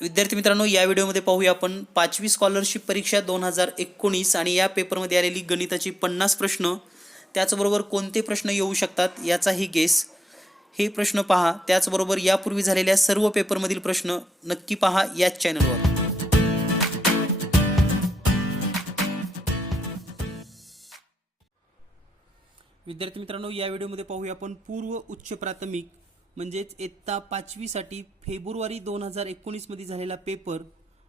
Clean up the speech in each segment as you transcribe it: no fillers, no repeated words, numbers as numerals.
विद्यार्थी मित्रांनो, या व्हिडिओमध्ये पाहूया आपण 5वी स्कॉलरशिप परीक्षा 2019 आणि या पेपरमध्ये आलेली गणिताची 50 प्रश्न, त्याचबरोबर कोणते प्रश्न येऊ शकतात याचाही गेस. हे प्रश्न पहा. त्याचबरोबर यापूर्वी झालेल्या सर्व पेपरमधील प्रश्न नक्की पहा याच चॅनलवर. विद्यार्थी मित्रांनो, या व्हिडिओमध्ये पाहूया आपण पूर्व उच्च प्राथमिक म्हणजेच इयत्ता 5वी साठी फेब्रुवारी 2019 मध्ये झालेला पेपर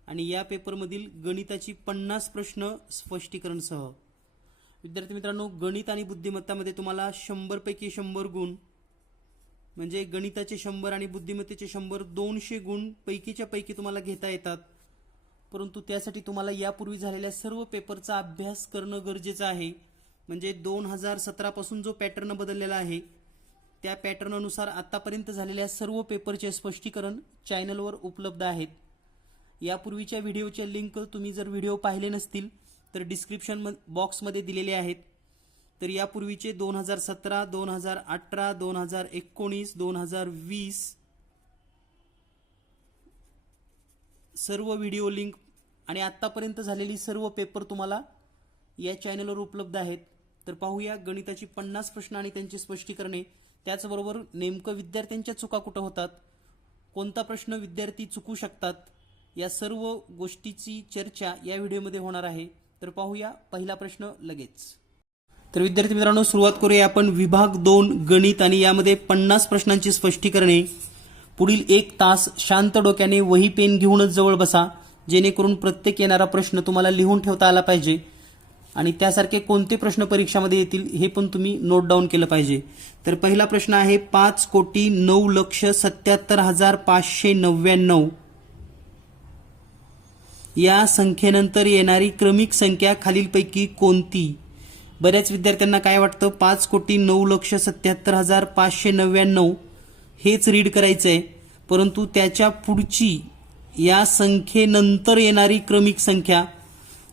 आणि या पेपरमधील गणिताची 50 प्रश्न स्पष्टीकरणसह. विद्यार्थी मित्रांनो, गणित आणि बुद्धिमत्तामध्ये तुम्हाला 100 पैकी 100 गुण म्हणजे गणिताचे 100 आणि बुद्धिमत्तेचे 100 200 गुण पैकीच्या पैकी तुम्हाला घेता येतात. परंतु त्यासाठी तुम्हाला यापूर्वी झालेल्या सर्व पेपरचा अभ्यास करणं गरजेचं आहे. म्हणजे 2017 पासून जो पॅटर्न बदललेला आहे त्या पॅटर्ननुसार आतापर्यंत झालेल्या सर्व पेपरचे स्पष्टीकरण चॅनलवर उपलब्ध आहेत. यापूर्वीच्या व्हिडिओचे लिंक तुम्ही जर व्हिडिओ पाहिले नसतील तर डिस्क्रिप्शन बॉक्समध्ये दिलेले आहेत. तर यापूर्वीचे 2017, 2018, 2019, 2020 सर्व व्हिडिओ लिंक आणि आतापर्यंत झालेली सर्व पेपर तुम्हाला या चॅनलवर उपलब्ध आहेत. तर पाहूया गणिताची 50 प्रश्न आणि त्यांची स्पष्टीकरणे. त्याचबरोबर नेमकं विद्यार्थ्यांच्या चुका कुठं होतात, कोणता प्रश्न विद्यार्थी चुकू शकतात, या सर्व गोष्टीची चर्चा या व्हिडिओमध्ये होणार आहे. तर पाहूया पहिला प्रश्न लगेच. तर विद्यार्थी मित्रांनो, सुरुवात करूया आपण विभाग 2 गणित आणि यामध्ये 50 प्रश्नांची स्पष्टीकरणे. पुढील 1 तास शांत डोक्याने वही पेन घेऊनच जवळ बसा, जेणेकरून प्रत्येक येणारा प्रश्न तुम्हाला लिहून ठेवता आला पाहिजे आणि त्यासारखे कोणते प्रश्न परीक्षामध्ये येतील हे पण तुम्ही नोट डाऊन केलं पाहिजे. तर पहिला प्रश्न आहे 5,09,77,599 या संख्येनंतर येणारी क्रमिक संख्या खालीलपैकी कोणती. बऱ्याच विद्यार्थ्यांना काय वाटतं 5,09,77,599 हेच रीड करायचं आहे, परंतु त्याच्या पुढची या संख्येनंतर येणारी क्रमिक संख्या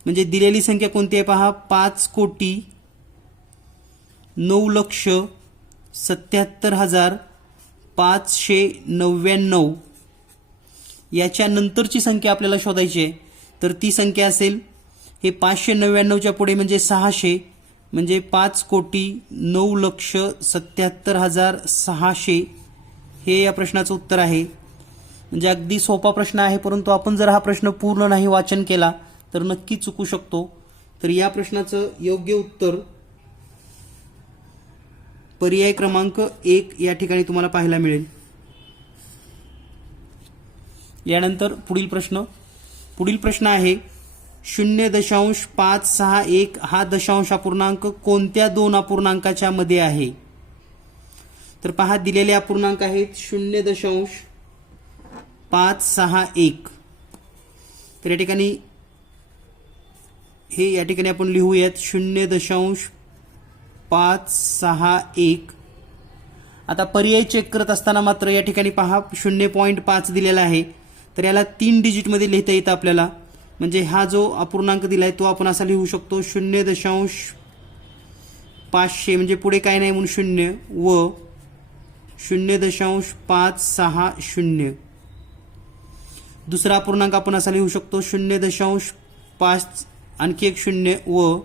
म्हणजे दिलेली संख्या कोणती आहे पहा, 5,09,77,599 याच्या नंतरची संख्या आपल्याला शोधायची आहे. तर ती संख्या असेल हे 599च्या पुढे म्हणजे 600 म्हणजे 5,09,77,600 हे या प्रश्नाचं उत्तर आहे. म्हणजे अगदी सोपा प्रश्न आहे, परंतु आपण जर हा प्रश्न पूर्ण नाही वाचन केला तर नक्की चुकू शकतो. तर या प्रश्नाचं योग्य उत्तर पर्याय क्रमांक 1 या ठिकाणी तुम्हाला पाहायला मिळेल. यानंतर पुढील प्रश्न आहे 0.561 हा दशांश अपूर्णांक कोणत्या दोन अपूर्णांकाच्या मध्ये आहे. तर पहा, दिलेले अपूर्णांक आहेत 0.561. तर या ठिकाणी आपण लिहूयात 0.561. आता पर्याय चेक करत असताना मात्र या ठिकाणी पहा 0.5 दिलेला आहे, तर याला 3 डिजिटमध्ये लिहिता येतं आपल्याला. म्हणजे हा जो अपूर्णांक दिलाय तो आपण असा लिहू शकतो 0.500 म्हणजे पुढे काय नाही म्हणून 0 व 0.560. दुसरा अपूर्णांक आपण असा लिहू शकतो 0.5 आणखी एक 0 व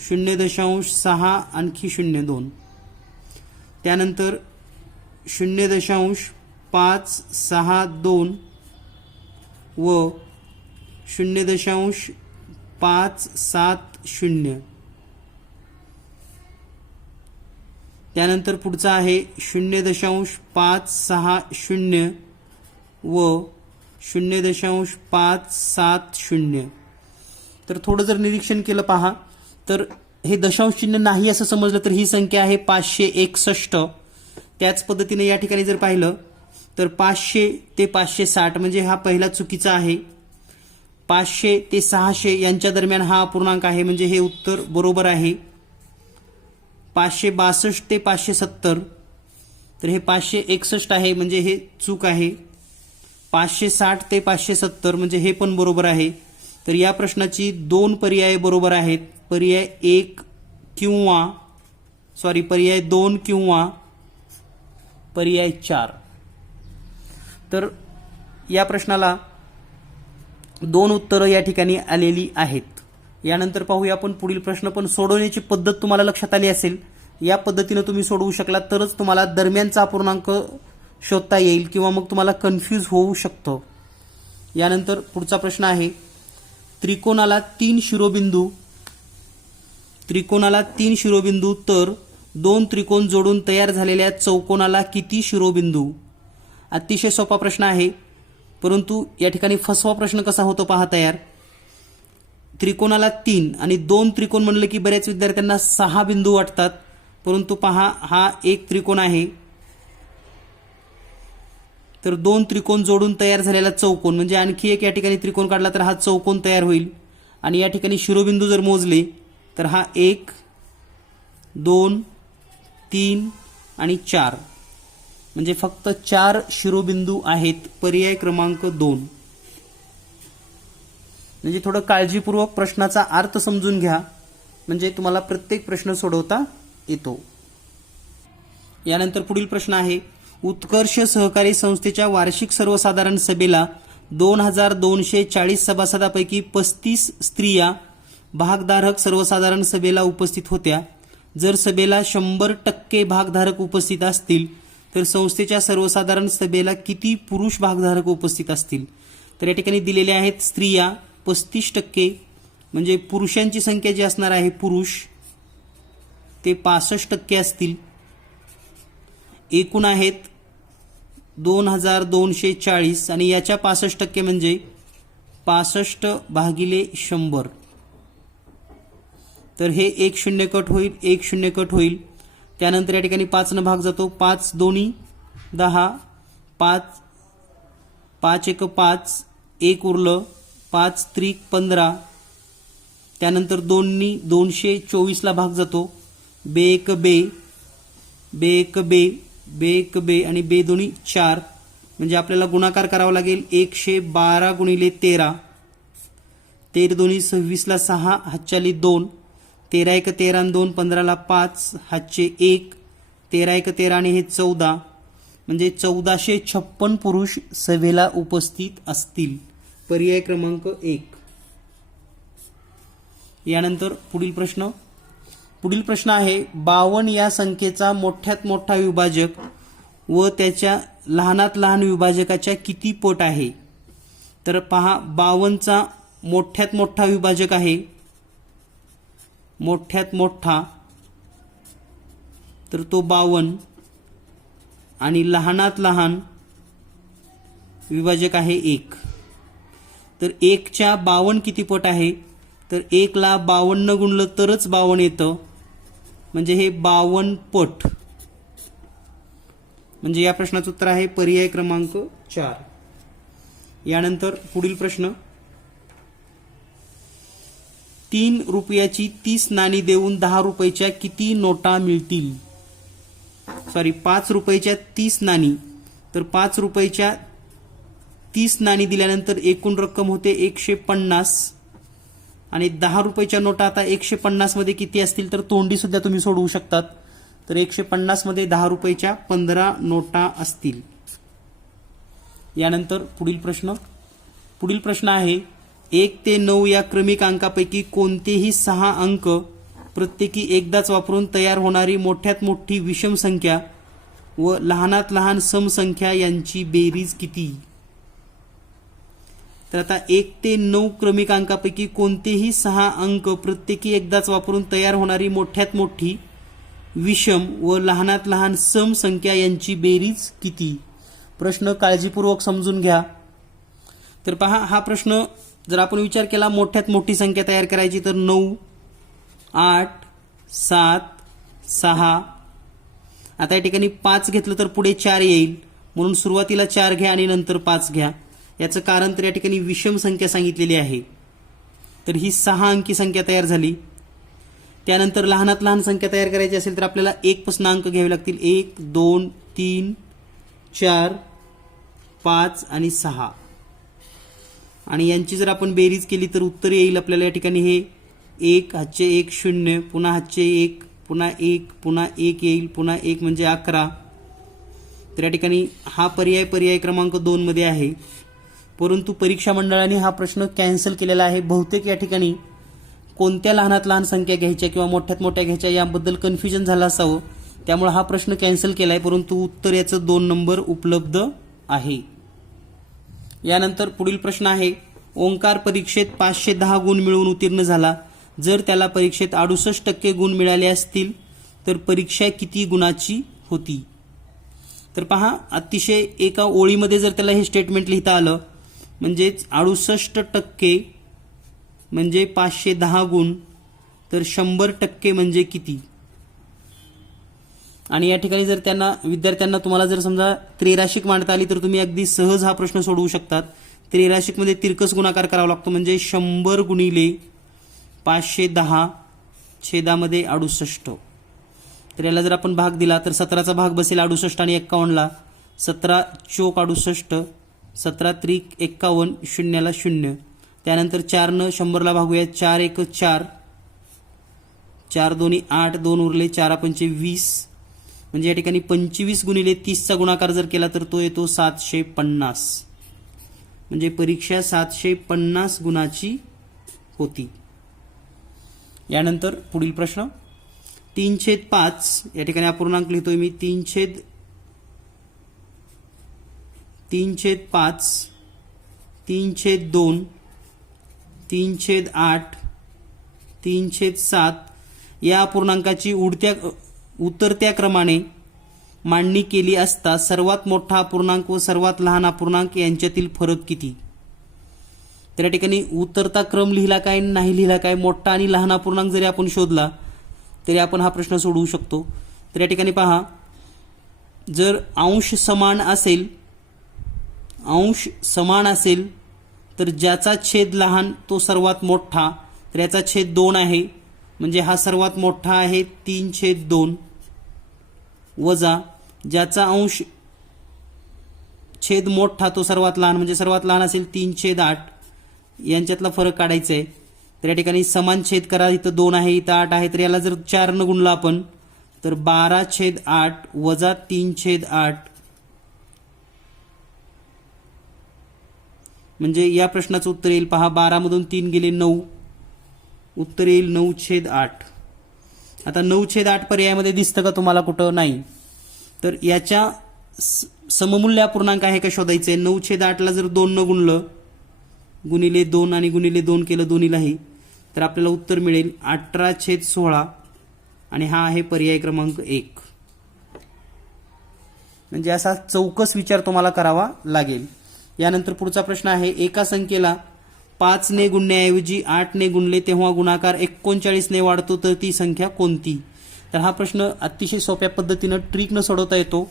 0.6 आणखी 0.2. त्यानंतर 0.562 व 0.570. त्यानंतर पुढचा आहे 0.560 व 0.570. तर थोडं जर निरीक्षण केलं पहा तर हे दशांश चिन्ह नाही असं समजलं तर ही संख्या आहे 561. त्याच पद्धतीने या ठिकाणी जर पाहिलं तर 500 ते 560 म्हणजे हा पहिला चुकीचा आहे. 500 ते 600 यांच्या दरम्यान हा अपूर्णांक आहे म्हणजे हे उत्तर बरोबर आहे. 562 ते 570 तर हे 561 आहे म्हणजे हे चूक आहे. 560 ते 570 म्हणजे हे पण बरोबर आहे. तर या प्रश्नाची 2 पर्याय बरोबर आहेत, पर्याय 2 किंवा पर्याय 4. तर या प्रश्नाला 2 उत्तरं या ठिकाणी आलेली आहेत. यानंतर पाहूया आपण पुढील प्रश्न. पण सोडवण्याची पद्धत तुम्हाला लक्षात आली असेल. या पद्धतीने तुम्ही सोडवू शकला तरच तुम्हाला दरम्यानचा अपूर्णांक शोधता येईल किंवा मग तुम्हाला कन्फ्यूज होऊ शकतं. यानंतर पुढचा प्रश्न आहे, त्रिकोणाला 3 शिरोबिंदू तर 2 त्रिकोण जोडून तयार झालेल्या चौकोनाला किती शिरोबिंदू? अतिशय सोपा प्रश्न आहे, परंतु या ठिकाणी फसवा प्रश्न कसा होतो पहा तयार. त्रिकोणाला 3 आणि 2 त्रिकोण म्हणलं की बऱ्याच विद्यार्थ्यांना 6 बिंदू वाटतात, परंतु पहा हा एक त्रिकोण आहे, तर 2 त्रिकोण जोडून तयार झालेला चौकोन म्हणजे आणखी एक या ठिकाणी त्रिकोण काढला तर हा चौकोन तयार होईल. आणि या ठिकाणी शिरोबिंदू जर मोजले तर हा 1 2 3 आणि 4 म्हणजे फक्त 4 शिरोबिंदू आहेत. पर्याय क्रमांक 2. म्हणजे थोडं काळजीपूर्वक प्रश्नाचा अर्थ समजून घ्या, म्हणजे तुम्हाला प्रत्येक प्रश्न सोडवता येतो. यानंतर पुढील प्रश्न आहे, उत्कर्ष सहकारी संस्थेच्या वार्षिक सर्वसाधारण सभेला 2240 सभासदांपैकी 35 स्त्रिया भागधारक सर्वसाधारण सभेला उपस्थित होत्या. जर सभेला 100% भागधारक उपस्थित असतील तर संस्थेच्या सर्वसाधारण सभेला किती पुरुष भागधारक उपस्थित असतील? तर या ठिकाणी दिलेले आहेत स्त्रिया 35%, म्हणजे पुरुषांची संख्या जी असणार आहे पुरुष ते 65% असतील. एकूण आहेत 2240 आणि याच्या 65% म्हणजे 65/100. तर हे 1 0 कट होईल, 1 0 कट होईल. त्यानंतर या ठिकाणी 5 न भाग जातो, 5 दोन्ही 10, 5 5 1 5, 1 उरलं, 5 त्रिक 15. त्यानंतर 2नी 224ला भाग जातो, बे 1 बे, बे 1 बे, बे 1 बे आणि बे दोन्ही 4, म्हणजे आपल्याला गुणाकार करावा लागेल 112 गुणिले 13. 13 दोन्ही 26ला 6, हातच्याली 2, 13 1 13 आणि 2 15ला 5, हातचे 1, 13 1 13 आणि हे 14, म्हणजे 1456 पुरुष सभेला उपस्थित असतील. पर्याय क्रमांक 1. यानंतर पुढील प्रश्न आहे, 52 या संख्येचा मोठ्यात मोठा विभाजक व त्याच्या लहानात लहान विभाजकाच्या किती पट आहे? तर पहा 52चा मोठ्यात मोठा विभाजक आहे, मोठ्यात मोठा तर तो 52 आणि लहानात लहान विभाजक आहे 1. तर 1च्या 52 किती पट आहे? तर 1ला 52 गुणलं तरच 52 येतं, म्हणजे हे 52 पट. म्हणजे या प्रश्नाचं उत्तर आहे पर्याय क्रमांक 4. यानंतर पुढील प्रश्न, 3 रुपयाची 30 नाणी देऊन 10 रुपयाच्या किती नोटा मिळतील? 5 रुपयाच्या 30 नाणी, तर 5 रुपयाच्या 30 नाणी दिल्यानंतर एकूण रक्कम होते 150. आणि 10 रुपयाच्या नोटा आता 150 मध्ये किती असतील तर तोंडी सुद्धा तुम्ही सोडवू शकतात. तर 150 मध्ये 10 रुपयाच्या 15 नोटा असतील. यानंतर पुढील प्रश्न आहे, 1 ते 9 या क्रमिक अंकापैकी कोणतेही 6 अंक प्रत्येकी एकदाच वापरून तयार होणारी मोठ्यात मोठी विषम संख्या व लहानात लहान समसंख्या यांची बेरीज किती? तर आता 1 ते 9 क्रमिक अंकापैकी कोणतेही 6 अंक प्रत्येकी एकदाच वापरून तयार होणारी मोठ्यात मोठी विषम व लहानात लहान सम संख्या यांची बेरीज किती? प्रश्न काळजीपूर्वक समजून घ्या. तर पहा, हा प्रश्न जर आपण विचार केला मोठ्यात मोठी संख्या तयार करायची तर 9 8 7 6. आता या ठिकाणी 5 घेतलं तर पुढे 4 येईल, म्हणून सुरुवातीला 4 घ्या आणि नंतर 5 घ्या. याचं कारण तर या ठिकाणी विषम संख्या सांगितलेली आहे, तर ही 6 अंकी संख्या तयार झाली. त्यानंतर लहानात लहान संख्या तयार करायची असेल तर आपल्याला 1 पासून अंक घ्यावे लागतील, 1 2 3 4 5 आणि 6. आणि यांची जर आपण बेरीज केली तर उत्तर येईल आपल्याला या ठिकाणी हे 1 हातचे 1 0, पुन्हा हातचे 1, पुन्हा 1, पुन्हा 1 येईल, पुन्हा 1 म्हणजे 11. तर या ठिकाणी हा पर्याय क्रमांक 2 मध्ये आहे. परंतु परीक्षा मंडळाने हा प्रश्न कॅन्सल केलेला आहे. बहुतेक या ठिकाणी कोणत्या लहानात लहान संख्या घ्यायच्या किंवा मोठ्यात मोठ्या घ्यायच्या याबद्दल कन्फ्युजन झालं असावं, त्यामुळे हा प्रश्न कॅन्सल केला आहे. परंतु उत्तर याचं 2 नंबर उपलब्ध आहे. यानंतर पुढील प्रश्न आहे, ओंकार परीक्षेत 510 गुण मिळवून उत्तीर्ण झाला. जर त्याला परीक्षेत 68% गुण मिळाले असतील तर परीक्षा किती गुणाची होती? तर पहा, अतिशय एका ओळीमध्ये जर त्याला हे स्टेटमेंट लिहिता आलं, म्हणजेच 68% म्हणजे 510 गुण, तर 100% म्हणजे किती? आणि या ठिकाणी जर विद्यार्थ्यांना तुम्हाला जर समजा त्रैराशिक मांडता आली तर तुम्ही अगदी सहज हा प्रश्न सोडवू शकतात. त्रैराशिकमध्ये तिरकस गुणाकार करावा लागतो, म्हणजे 100 गुणिले 510 छेदामध्ये 68. तर याला जर आपण भाग दिला तर 17चा भाग बसेल 68 आणि 51ला. 17 चोक 68, 17 त्रिक 51, शून्याला 0. त्यानंतर 4 100ला भागूया. 4 1 4, 4 2 8, 2 उरले, 4 5 20. म्हणजे या ठिकाणी 25 गुणिले 30चा गुणाकार जर केला तर तो येतो 750. म्हणजे परीक्षा 750 गुणाची होती. यानंतर पुढील प्रश्न, 3/5 या ठिकाणी अपूर्णांक लिहितोय मी. 3/5, 3/2, 3/8, 3/7 या अपूर्णांकाची उतरत्या क्रमाने मांडणी केली असता सर्वात मोठा अपूर्णांक व सर्वात लहान अपूर्णांक यांच्यातील फरक किती? तर या ठिकाणी उतरता क्रम लिहिला काय नाही लिहिला काय, मोठा आणि लहान अपूर्णांक जरी आपण शोधला तरी आपण हा प्रश्न सोडवू शकतो. तर या ठिकाणी पहा, जर अंश समान असेल तर ज्याचा छेद लहान तो सर्वात मोठा. तर याचा छेद 2 आहे, म्हणजे हा सर्वात मोठा आहे 3/2, वजा ज्याचा अंश छेद मोठा तो सर्वात लहान, म्हणजे सर्वात लहान असेल 3/8. यांच्यातला फरक काढायचा आहे. तर या ठिकाणी समान छेद करा, इथं 2 आहे इथं 8 आहे. तर याला जर 4 न गुणला आपण तर 12/8 वजा 3/8, म्हणजे या प्रश्नाचं उत्तर येईल पहा, 12 मधून 3 गेले 9, उत्तर येईल 9/8. आता 9/8 पर्यायामध्ये दिसतं का तुम्हाला कुठं? नाही. तर याच्या सममूल्य अपूर्णांक आहे का शोधायचे. 9/8ला जर 2 न गुणलं, गुणिले 2 आणि गुणिले 2 केलं दोन्हीलाही, तर आपल्याला उत्तर मिळेल 18/16 आणि हा आहे पर्याय क्रमांक 1. म्हणजे असा चौकस विचार तुम्हाला करावा लागेल. यानंतर पुढचा प्रश्न आहे, एका संख्येला 5 ने गुणण्याऐवजी 8 ने गुणले तेव्हा गुणाकार 39 ने वाढतो, तर ती संख्या कोणती? तर हा प्रश्न अतिशय सोप्या पद्धतीनं ट्रिक न सोडवता येतो.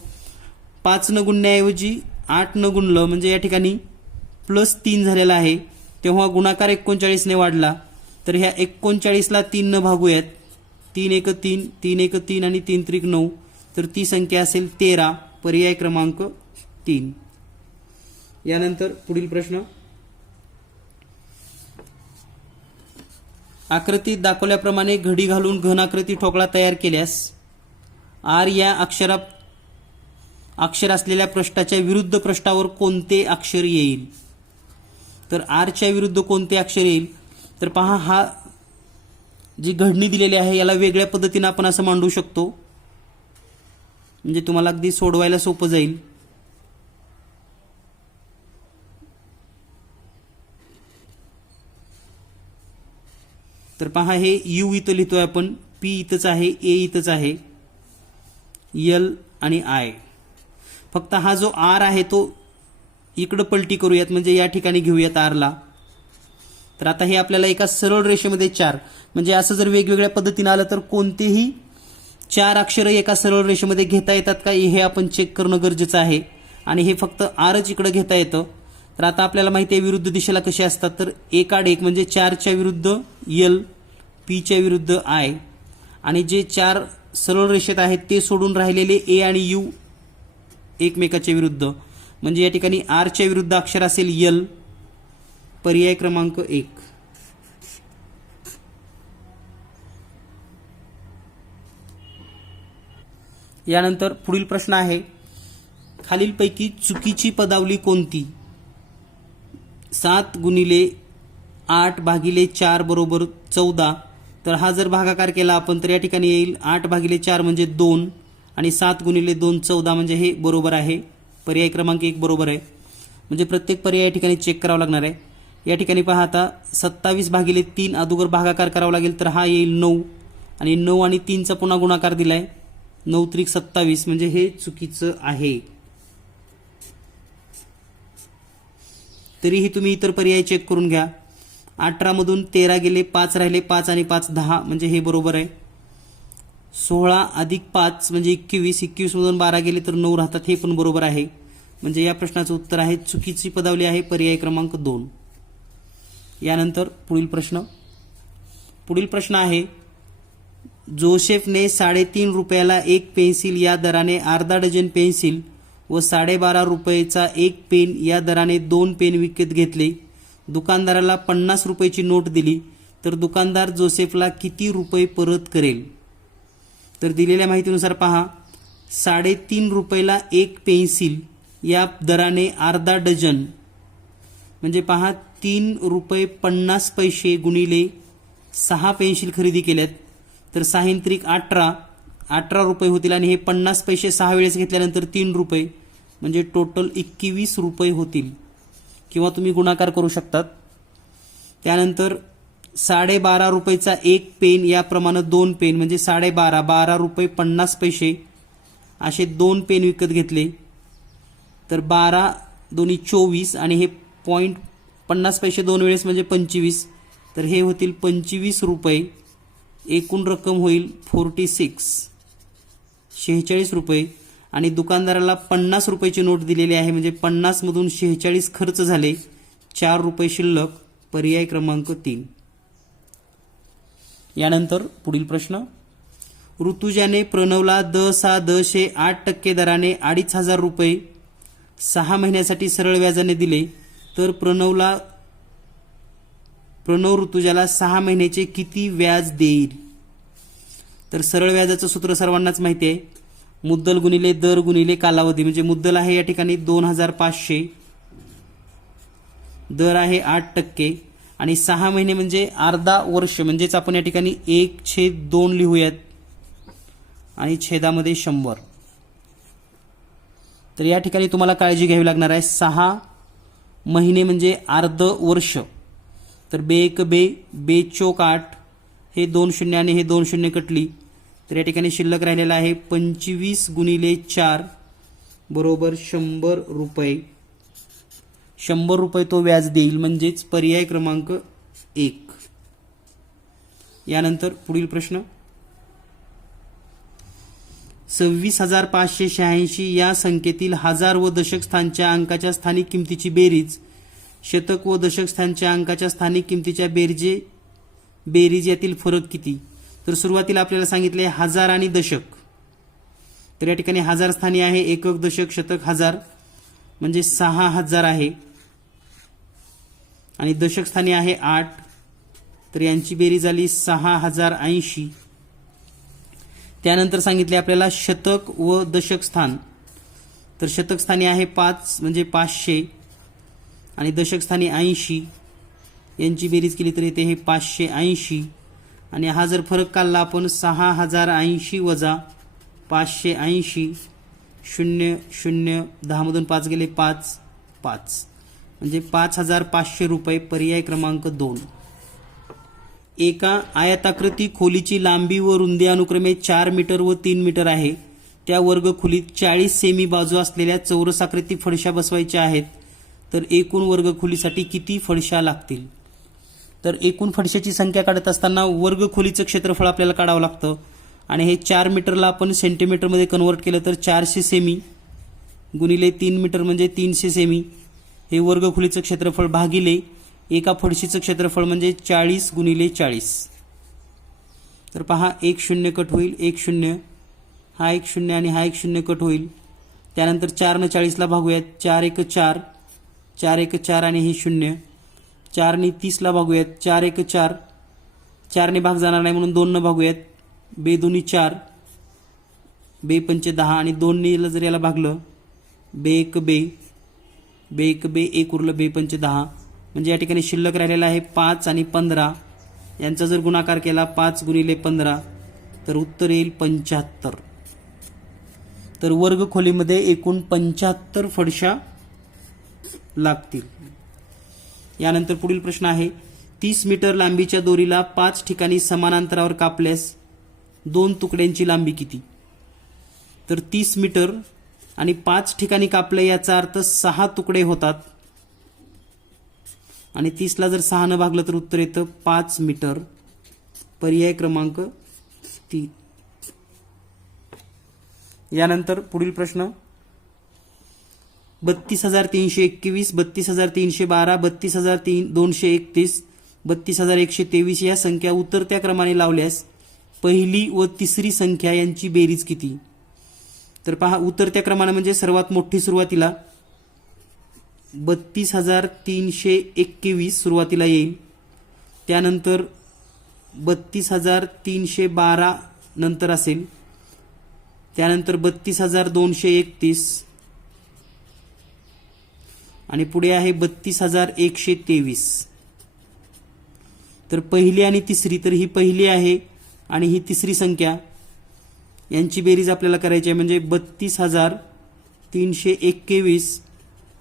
5 न गुणण्याऐवजी 8 न गुणलं म्हणजे या ठिकाणी +3 झालेला आहे, तेव्हा गुणाकार 39 ने वाढला. तर ह्या 39ला 3 न भागूयात. 3 1 3, 3 1 3 आणि 3 त्रिक 9, तर ती संख्या असेल 13, पर्याय क्रमांक 3. यानंतर पुढील प्रश्न, आकृतीत दाखवल्याप्रमाणे घडी घालून घनाकृती ठोकळा तयार केल्यास आर या अक्षर असलेल्या पृष्ठाच्या विरुद्ध पृष्ठावर कोणते अक्षर येईल? तर आरच्या विरुद्ध कोणते अक्षर येईल? तर पहा, हा जी घडणी दिलेली आहे याला वेगळ्या पद्धतीने आपण असं मांडू शकतो, म्हणजे तुम्हाला अगदी सोडवायला सोपं जाईल. तर पहा, हे यू इथं लिहितोय आपण, पी इथंच आहे, ए इथंच आहे, एल आणि आय. फक्त हा जो आर आहे तो इकडं पलटी करूयात, म्हणजे या ठिकाणी घेऊयात आरला. तर आता हे आपल्याला एका सरळ रेषेमध्ये 4, म्हणजे असं जर वेगवेगळ्या पद्धतीने आलं तर कोणतेही 4 अक्षर एका सरळ रेषेमध्ये घेता येतात का हे आपण चेक करणं गरजेचं आहे. आणि हे फक्त आरच इकडं घेता येतं. तर आता आपल्याला माहिती आहे विरुद्ध दिशेला कसे असतात. तर एकाड एक म्हणजे 4च्या विरुद्ध एल, पीच्या विरुद्ध आय, आणि जे 4 सरळ रेषेत आहेत ते सोडून राहिलेले ए आणि यू एकमेकाच्या विरुद्ध, म्हणजे या ठिकाणी आरच्या विरुद्ध अक्षर असेल एल, पर्याय क्रमांक 1. यानंतर पुढील प्रश्न आहे, खालीलपैकी चुकीची पदावली कोणती? 7 गुणिले 8 भागिले 4 बरोबर 14. तर हा जर भागाकार केला आपण तर या ठिकाणी येईल 8 भागिले 4 म्हणजे 2 आणि 7 गुणिले 2 14 म्हणजे हे बरोबर आहे. पर्याय क्रमांक 1 बरोबर आहे. म्हणजे प्रत्येक पर्याय या ठिकाणी चेक करावा लागणार आहे. या ठिकाणी पहा आता 27 भागिले 3 अगोदर भागाकार करावा लागेल तर हा येईल 9 आणि 9 आणि 3चा पुन्हा गुणाकार दिलाय 9 त्रिक 27 म्हणजे हे चुकीचं आहे. तरीही तुम्ही इतर पर्याय चेक करून घ्या. 18 मधून 13 गेले 5 राहिले 5 आणि 5 10 म्हणजे हे बरोबर आहे. 16 अधिक 5 म्हणजे 21 21 मधून 12 गेले तर 9 राहतात हे पण बरोबर आहे. म्हणजे या प्रश्नाचं उत्तर आहे चुकीची पदावली आहे पर्याय क्रमांक 2. यानंतर पुढील प्रश्न आहे जोसेफने 3.5 रुपयाला एक पेन्सिल या दराने अर्धा डझन पेन्सिल व 12.5 रुपयाचा एक पेन या दराने 2 पेन विकत घेतले. दुकानदाराला 50 रुपयाची नोट दिली तर दुकानदार जोसेफला किती रुपये परत करेल. तर दिलेल्या माहितीनुसार पहा 3.5 रुपयाला एक पेन्सिल या दराने अर्धा डझन म्हणजे पहा 3 रुपये 50 पैसे गुणिले 6 पेन्सिल खरेदी केल्यात तर 6 त्रिक 18 रुपये होतील आणि हे 50 पैसे 6 वेळेस घेतल्यानंतर 3 रुपये म्हणजे टोटल 21 रुपये होतील किंवा तुम्ही गुणाकार करू शकतात. त्यानंतर 12.5 रुपयाचा एक पेन याप्रमाणे 2 पेन म्हणजे 12.5 रुपये 50 पैसे असे 2 पेन विकत घेतले तर 12 दोन्ही 24 आणि हे पॉईंट 50 पैसे 2 वेळेस म्हणजे 25 तर हे होतील 25 रुपये. एकूण रक्कम होईल 46 रुपये आणि दुकानदाराला 50 रुपयाची नोट दिलेली आहे म्हणजे 50 मधून 46 खर्च झाले 4 रुपये शिल्लक. पर्याय क्रमांक 3. यानंतर पुढील प्रश्न ऋतुजाने प्रणवला 8% दराने 2,500 रुपये 6 महिन्यासाठी सरळ व्याजाने दिले तर प्रणव ऋतुजाला 6 महिन्याचे किती व्याज देईल. तर सरळ व्याजाचं सूत्र सर्वांनाच माहिती आहे मुद्दल गुणिले दर गुणिले कालावधी. म्हणजे मुद्दल आहे या ठिकाणी 2,500 दर आहे 8% आणि 6 महिने म्हणजे अर्धा वर्ष म्हणजेच आपण या ठिकाणी 1/2 लिहूयात आणि छेदामध्ये 100. तर या ठिकाणी तुम्हाला काळजी घ्यावी लागणार आहे 6 महिने म्हणजे अर्ध वर्ष. तर बे 1 बे चोक 8 हे 2 शून्य आणि हे 2 शून्य कटली तर या ठिकाणी शिल्लक राहिलेला आहे 25 गुणिले 4 बरोबर 100 रुपये. 100 रुपये तो व्याज देईल म्हणजेच पर्याय क्रमांक 1. यानंतर पुढील प्रश्न 26,586 या संख्येतील हजार व दशक स्थानच्या अंकाच्या स्थानिक किमतीची बेरीज शतक व दशक स्थानच्या अंकाच्या स्थानिक किमतीच्या बेरीज यातील फरक किती. तर सुरुवातीला आपल्याला सांगितले हजार आणि दशक. तर या ठिकाणी हजार स्थानी आहे एकक दशक शतक हजार म्हणजे 6,000 आहे आणि दशक स्थानी आहे 8 तर यांची बेरीज झाली 6,080. त्यानंतर सांगितले आपल्याला शतक व दशक स्थान. तर शतक स्थानी आहे 5 म्हणजे 500 आणि दशक स्थानी 80 यांची बेरीज केली तर येते हे 580 आणि हा जर फरक काढला आपण 6,080 वजा 580 0 0 10 मधून 5 गेले 5 5 म्हणजे 5,500 रुपये. पर्याय क्रमांक 2. एका आयताकृती खोलीची लांबी व रुंदी अनुक्रमे 4 मीटर व 3 मीटर आहे. त्या वर्गखोलीत 40 सेमी बाजू असलेल्या चौरसाकृती फडशा बसवायच्या आहेत तर एकूण वर्गखोलीसाठी किती फडशा लागतील. तर एकूण फडशाची संख्या काढत असताना वर्गखोलीचं क्षेत्रफळ आपल्याला काढावं लागतं आणि हे 4 मीटरला आपण सेंटीमीटरमध्ये कन्वर्ट केलं तर 400 सेमी गुणिले 3 मीटर म्हणजे 300 सेमी हे वर्गखोलीचं क्षेत्रफळ भागिले एका फडशीचं क्षेत्रफळ म्हणजे 40 गुणिले 40. तर पहा 1 0 कट होईल 1 0 हा 1 0 आणि हा 1 0 कट होईल. त्यानंतर 4 ने 40ला भागूयात 4 1 4 4 1 4 आणि हे 0 4 ने 30ला भागूयात 4 1 4 4 ने भाग जाणार नाही म्हणून 2 ने भागूयात बे 2 4 बे 5 10 आणि 2 ने जर याला भागलं बे 1 बे 1 बे 1 उरलं बे 5 10 म्हणजे या ठिकाणी शिल्लक राहिलेला आहे 5 आणि 15 यांचा जर गुणाकार केला 5 गुणिले 15 तर उत्तर येईल 75. तर वर्ग खोलीमध्ये एकूण 75 फडशा लागतील. यानंतर पुढील प्रश्न आहे 30 मीटर लांबीच्या दोरीला 5 ठिकाणी समान अंतरावर कापल्यास 2 तुकड्यांची लांबी किती? तर 30 मीटर आणि 5 ठिकाणी कापले याचा अर्थ 6 तुकडे होतात आणि 30ला जर 6 ने भागलं तर उत्तर येतं 5 मीटर. पर्याय क्रमांक 3. यानंतर पुढील प्रश्न 32,321, 32,312, 32,231, 32,123 या संख्या उतरत्या क्रमाने लावल्यास पहिली व तिसरी संख्या यांची बेरीज किती? तर पहा, उतरत्या क्रमाने म्हणजे सर्वात मोठी सुरुवातीला 32,321 सुरुवातीला येईल, त्यानंतर 32,312 नंतर असेल, त्यानंतर 32,231 आणि पुढे आहे 32,123. तर पहिली आणि तिसरी, तर ही पहिली आहे आणि ही तिसरी संख्या यांची बेरीज आपल्याला करायची आहे, म्हणजे 32,321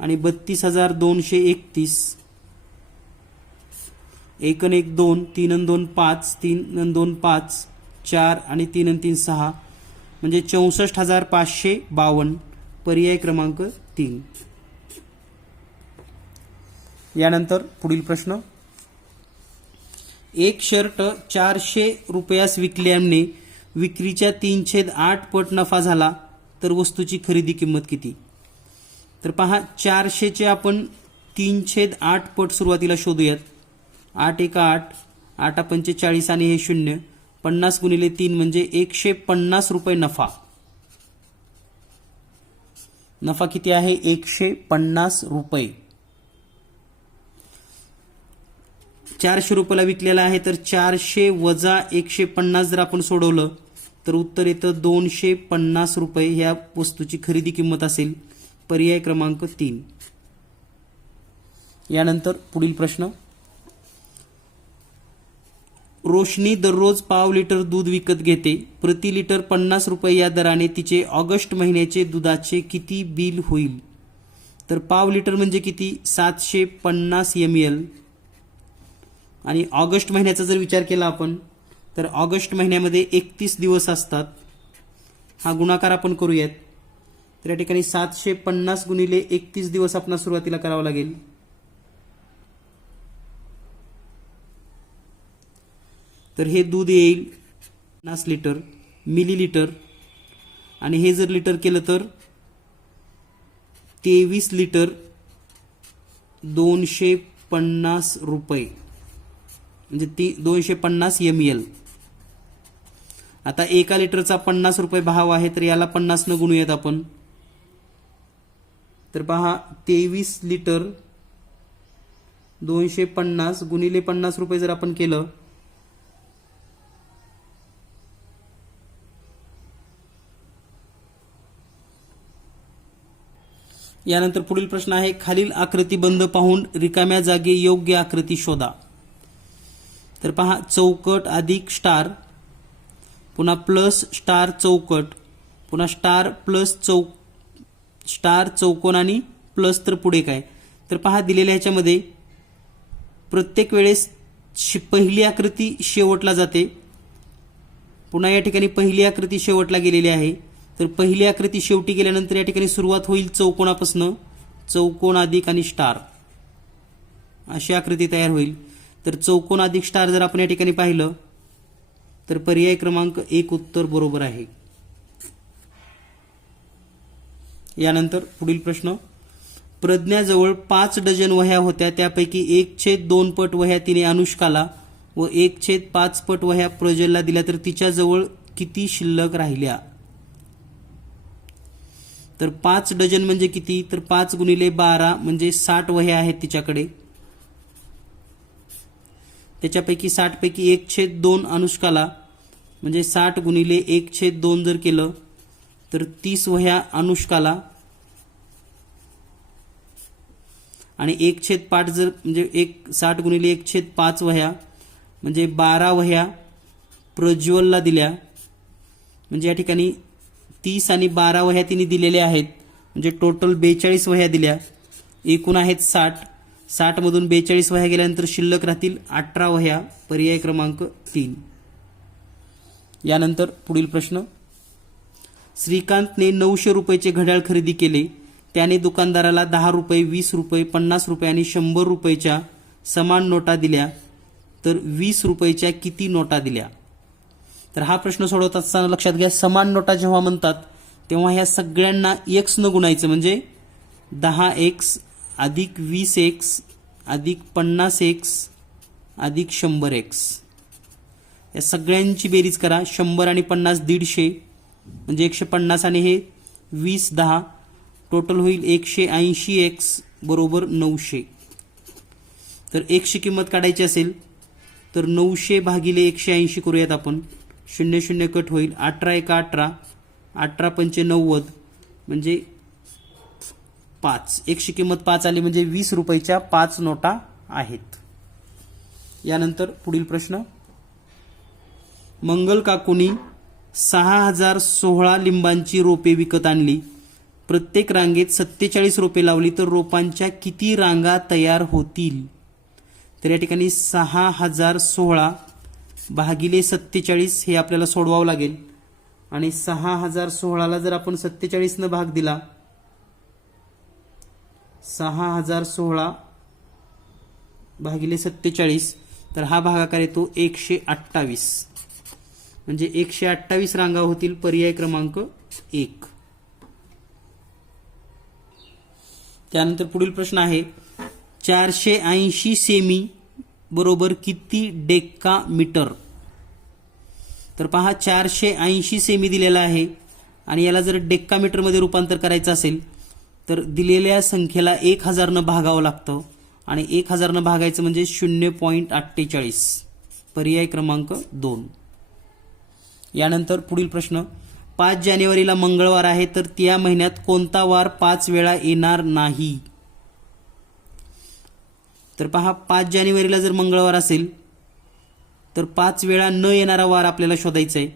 आणि 32,231. 1 आणि 1 2, 3 आणि 2 5, 3 आणि 2 5, 4 आणि 3 आणि 3 6, म्हणजे 64,552. पर्याय क्रमांक 3. यानंतर पुढील प्रश्न, एक शर्ट 400 रुपयास विकल्याने विक्रीच्या 3/8 पट नफा झाला तर वस्तूची खरेदी किंमत किती? तर पहा, 400 चे आपण 3/8 पट सुरुवातीला शोधूयात. 8 1 8, 8 5 40 आणि हे 0, 50 गुणिले 3 म्हणजे 150 रुपये नफा. नफा किती आहे? 150 रुपये. 400 रुपयाला विकलेला आहे, तर 400 वजा 150 जर आपण सोडवलं तर उत्तर येतं 250 रुपये ह्या वस्तूची खरेदी किंमत असेल. पर्याय क्रमांक 3. यानंतर पुढील प्रश्न, रोशनी दररोज पाव लिटर दूध विकत घेते. प्रति लिटर 50 रुपये या दराने तिचे ऑगस्ट महिन्याचे दुधाचे किती बिल होईल? तर पाव लिटर म्हणजे किती? 750 ml. आणि ऑगस्ट महिन्याचा जर विचार केला आपण तर ऑगस्ट महिन्यामध्ये 31 दिवस असतात. हा गुणाकार आपण करूयात. तर या ठिकाणी 750 गुणिले 31 दिवस आपण सुरुवातीला करावा लागेल. तर हे दूध येईल 50 लिटर मिलीलिटर आणि हे जर लिटर केलं तर 23 लिटर 250 रुपये, म्हणजे 250 ml. आता एका लिटरचा 50 रुपये भाव आहे, तर याला 50 न गुणूयात आपण. तर पहा, 23 लिटर 250 गुणिले 50 रुपये जर आपण केलं यानंतर पुढील प्रश्न आहे, खालील आकृतीबंध पाहून रिकाम्या जागी योग्य आकृती शोधा. तर पहा, चौकट अधिक स्टार, पुन्हा प्लस स्टार चौकट, पुन्हा स्टार प्लस स्टार चौकोन आणि प्लस, तर पुढे काय? तर पहा, दिलेल्या ह्याच्यामध्ये प्रत्येक वेळेस पहिली आकृती शेवटला जाते. पुन्हा या ठिकाणी पहिली आकृती शेवटला गेलेली आहे. तर पहिली आकृती शेवटी गेल्यानंतर या ठिकाणी सुरुवात होईल चौकोनापासून, चौकोन अधिक आणि स्टार अशी आकृती तयार होईल. तर चौकोन अधिक स्टार जर आपण या ठिकाणी पाहिलं तर पर्याय क्रमांक 1 उत्तर बरोबर आहे. यानंतर पुढील प्रश्न, प्रज्ञाजवळ 5 डझन वह्या होत्या, त्यापैकी 1/2 पट वह्या तिने अनुष्काला व 1/5 पट वह्या प्रज्वलला दिल्या, तर तिच्याजवळ किती शिल्लक राहिल्या? तर 5 डझन म्हणजे किती? तर 5 गुणिले 12 म्हणजे 60 वह्या आहेत तिच्याकडे. त्याच्यापैकी 60 पैकी 1/2 अनुष्काला, म्हणजे 60 गुणिले 1/2 जर केलं तर 30 वह्या अनुष्काला आणि 1/5 जर म्हणजे 60 गुणिले 1/5 वह्या म्हणजे 12 वह्या प्रज्वलला दिल्या, म्हणजे या ठिकाणी 30 आणि 12 वह्या तिने दिलेल्या आहेत, म्हणजे टोटल 42 वह्या दिल्या. एकूण आहेत 60. 60 मधून 42 वह्या गेल्यानंतर शिल्लक राहतील 18 वह्या, पर्याय क्रमांक 3. यानंतर पुढील प्रश्न. श्रीकांतने 900 रुपयाचे घड्याळ खरेदी केले. त्याने दुकानदाराला 10 रुपये, 20 रुपये, 50 रुपये आणि 100 रुपयाच्या समान नोटा दिल्या, तर 20 रुपयाच्या किती नोटा दिल्या? तर हा प्रश्न सोडवत असताना लक्षात घ्या, समान नोटा जेव्हा म्हणतात तेव्हा ह्या सगळ्यांना x न गुणायचं, म्हणजे 10x अधिक 20x अधिक 50x अधिक 100x. या सगळ्यांची बेरीज करा. 100 आणि 50 150, म्हणजे 150 आणि हे 20 10, टोटल होईल 180x बरोबर 900. तर x ची किंमत काढायची असेल तर 900 भागिले 180 करूयात आपण. 0 0 कट होईल. 18 1 18, 18 पंच 90, म्हणजे 5. x ची किंमत 5 आली, म्हणजे 20 रुपयाच्या 5 नोटा आहेत. यानंतर पुढील प्रश्न. मंगल काकूनी 6016 लिंबांची रोपे विकत आणली. प्रत्येक रांगेत 47 रोपे लावली तर रोपांच्या किती रांगा तयार होतील? तर या ठिकाणी 6016 भागिले 47 हे आपल्याला सोडवावं लागेल. आणि 6016ला जर आपण 47 न भाग दिला, 6016 भागिले 47, तर हा भागाकार येतो 128, म्हणजे 128 रांगा होतील, पर्याय क्रमांक 1. त्यानंतर पुढील प्रश्न आहे. 480 सेमी बरोबर किती डेक्का मीटर? तर पहा, 480 सेमी दिलेला आहे आणि याला जर डेक्का मीटरमध्ये रूपांतर करायचं असेल तर दिलेल्या संख्येला 1000 न भागावं लागतं, आणि 1000 न भागायचं म्हणजे 0.48, पर्याय क्रमांक 2. यानंतर पुढील प्रश्न. 5 जानेवारीला मंगळवार आहे, तर त्या महिन्यात कोणता वार 5 वेळा येणार नाही? तर पहा, 5 जानेवारीला जर मंगळवार असेल तर 5 वेळा न येणारा वार आपल्याला शोधायचा आहे.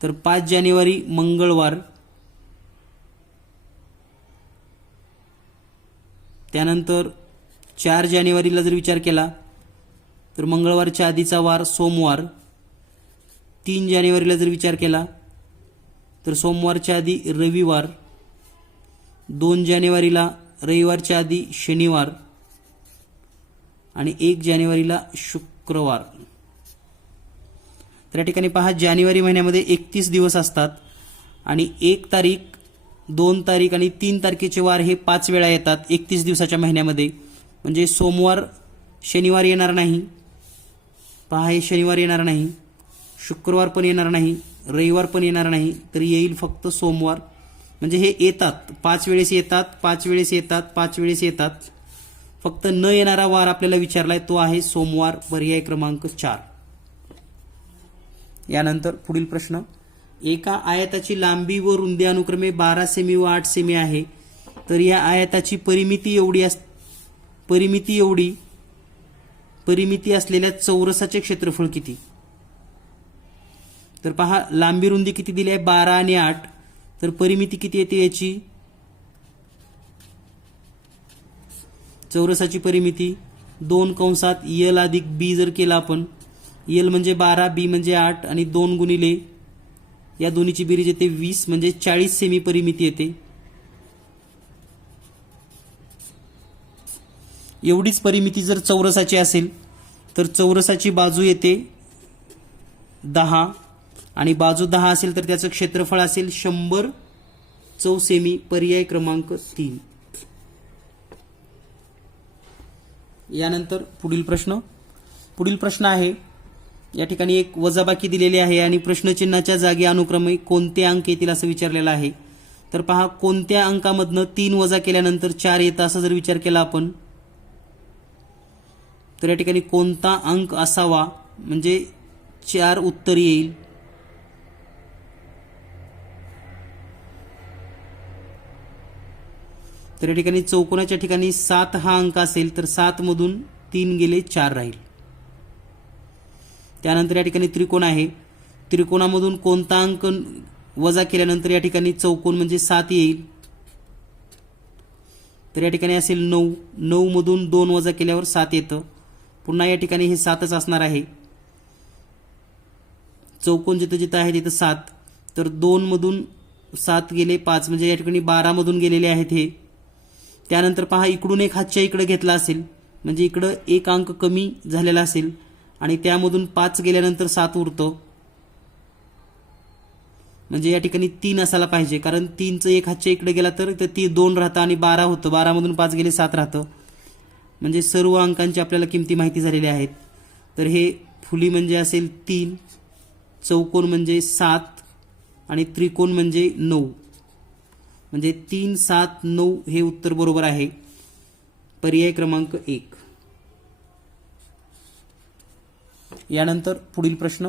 तर 5 जानेवारी मंगळवार, त्यानंतर 4 जानेवारीला जर विचार केला तर मंगळवारच्या आधीचा वार सोमवार. 3 जानेवारीला जर विचार केला तर सोमवारच्या आधी रविवार. 2 जानेवारीला रविवारच्या आधी शनिवार आणि 1 जानेवारीला शुक्रवार. तर या ठिकाणी पहा, जानेवारी महिन्यामध्ये 31 दिवस असतात आणि 1 तारीख, 2 तारीख आणि 3 तारखेचे वार हे 5 वेळा येतात 31 दिवसाच्या महिन्यामध्ये. म्हणजे सोमवार शनिवार येणार नाही, पहा हे शनिवार येणार नाही, शुक्रवार पण येणार नाही, रविवार पण येणार नाही, तर येईल फक्त सोमवार. म्हणजे हे येतात 5 वेळेस येतात, 5 वेळेस येतात, 5 वेळेस येतात. फक्त न येणारा वार आपल्याला विचारलाय, तो आहे सोमवार, पर्याय क्रमांक 4. यानंतर पुढील प्रश्न. एका आयताची लांबी व रुंदी अनुक्रमे 12 सेमी व 8 सेमी आहे, तर या आयताची परिमिती असलेल्या चौरसाचे क्षेत्रफळ किती? तर पहा, लांबी रुंदी किती दिली आहे? 12 आणि 8. तर परिमिती किती येते याची? चौरसाची परिमिती 2 कंसात l अधिक b जर केला आपण, l म्हणजे 12, b म्हणजे 8 आणि 2 गुणिले या दोन्हीची बेरीज येते 20, म्हणजे 40 सेमी परिमिती येते. एवढीच परिमिती जर चौरसाची असेल तर चौरसाची बाजू येते 10 आणि बाजू 10 असेल तर त्याचं क्षेत्रफळ असेल 100 चौसेमी, पर्याय क्रमांक 3. यानंतर पुढील प्रश्न आहे. या ठिकाणी एक वजाबाकी दिलेली आहे आणि प्रश्नचिन्हाच्या जागी अनुक्रमे कोणते अंक येतील असं विचारलेलं आहे. तर पहा, कोणत्या अंकामधनं 3 वजा केल्यानंतर 4 येतं असा जर विचार केला आपण, तर या ठिकाणी कोणता अंक असावा म्हणजे 4 उत्तर येईल? तर या ठिकाणी चौकोनाच्या ठिकाणी 7 हा अंक असेल तर 7 मधून 3 गेले 4 राहील. त्यानंतर या ठिकाणी त्रिकोण आहे, त्रिकोणामधून कोणता अंक वजा केल्यानंतर या ठिकाणी चौकोन म्हणजे 7 येईल. तर या ठिकाणी असेल 9, 9 मधून 2 वजा केल्यावर 7 येतं. पुन्हा या ठिकाणी हे 7च असणार आहे. चौकोन जिथं जिथं आहे तिथं 7, तर 2 मधून 7 गेले 5 म्हणजे या ठिकाणी 12 मधून गेलेले आहेत हे. त्यानंतर पहा इकडून एक हातच्या इकडे घेतला असेल म्हणजे इकडं एक अंक कमी झालेला असेल आणि त्यामधून 5 गेल्यानंतर 7 उरतो म्हणजे या ठिकाणी 3 असायला पाहिजे, कारण 3चं एक हातच्या इकडे गेला तर ती 2 राहतं आणि 12 होतं. 12 मधून 5 गेले 7 राहतं. म्हणजे सर्व अंकांची आपल्याला किमती माहिती झालेल्या आहेत. तर हे फुली म्हणजे असेल 3, चौकोन म्हणजे 7 आणि त्रिकोण म्हणजे 9. म्हणजे 3, 7, 9 हे उत्तर बरोबर आहे. पर्याय क्रमांक 1. यानंतर पुढील प्रश्न,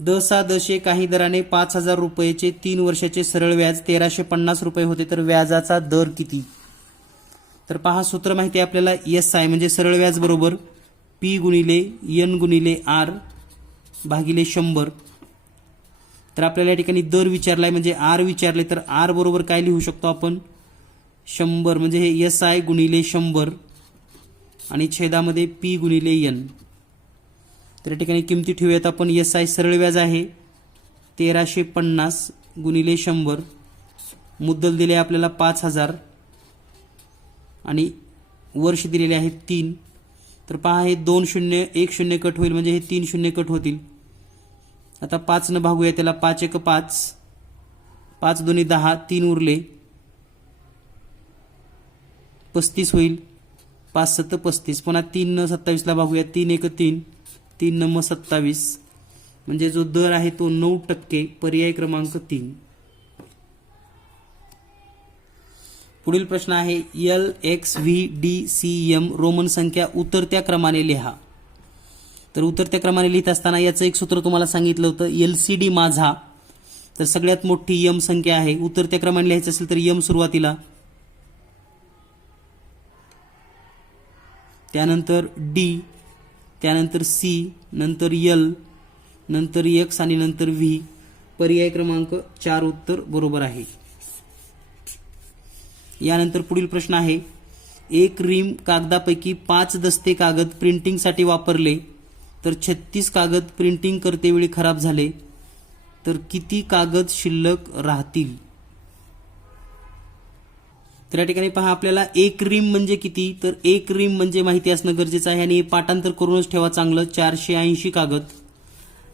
दशे काही दराने 5,000 रुपयेचे 3 वर्षाचे सरळ व्याज 1,350 रुपये होते, तर व्याजाचा दर किती? तर पहा सूत्र माहिती आहे आपल्याला, SI म्हणजे सरळ व्याज बरोबर P गुणिले N गुणिले R भागिले 100. तर आपल्याला या ठिकाणी दर विचारलाय म्हणजे R विचारले, तर R बरोबर काय लिहू शकतो आपण? 100 म्हणजे हे SI गुणिले 100 आणि छेदामध्ये P गुणिले N. तर या ठिकाणी किमती ठेवूयात आपण. SI सरळ व्याज आहे 1,350 गुणिले 100, मुद्दल दिले आपल्याला 5,000 आणि वर्ष दिलेले आहेत 3. तर पहा हे 2 शून्य 1 शून्य कट होईल म्हणजे हे 3 शून्य कट होतील. आता 5 न भागूया त्याला, 5 1 5, 5 2 10, 3 उरले 35 होईल, 5 7 35. पुन्हा 3 न 27 ला भागूया, 3 1 3, 3 9 27. म्हणजे जो दर आहे तो 9%. पर्याय क्रमांक 3. पुढील प्रश्न आहे LXVDCM रोमन संख्या उतरत्या क्रमाने लिहा. तर उतरत्या क्रमाने लिहित असताना याचं एक सूत्र तुम्हाला सांगितलं होतं, LCD माझा. तर सगळ्यात मोठी M संख्या आहे, उतरत्या क्रमाने लिहायचं असेल तर M सुरुवातीला, त्यानंतर D, त्यानंतर C, नंतर L, नंतर X आणि नंतर V. पर्याय क्रमांक 4 उत्तर बरोबर आहे. यानंतर पुढील प्रश्न आहे, एक रीम कागदापैकी 5 दस्ते कागद प्रिंटिंगसाठी वापरले तर 36 कागद प्रिंटिंग करतेवेळी खराब झाले, तर किती कागद शिल्लक राहतील? तर या ठिकाणी पहा आपल्याला एक रीम म्हणजे किती, तर एक रीम म्हणजे माहिती असणं गरजेचं आहे आणि पाठांतर करूनच ठेवा चांगलं. 480 कागद.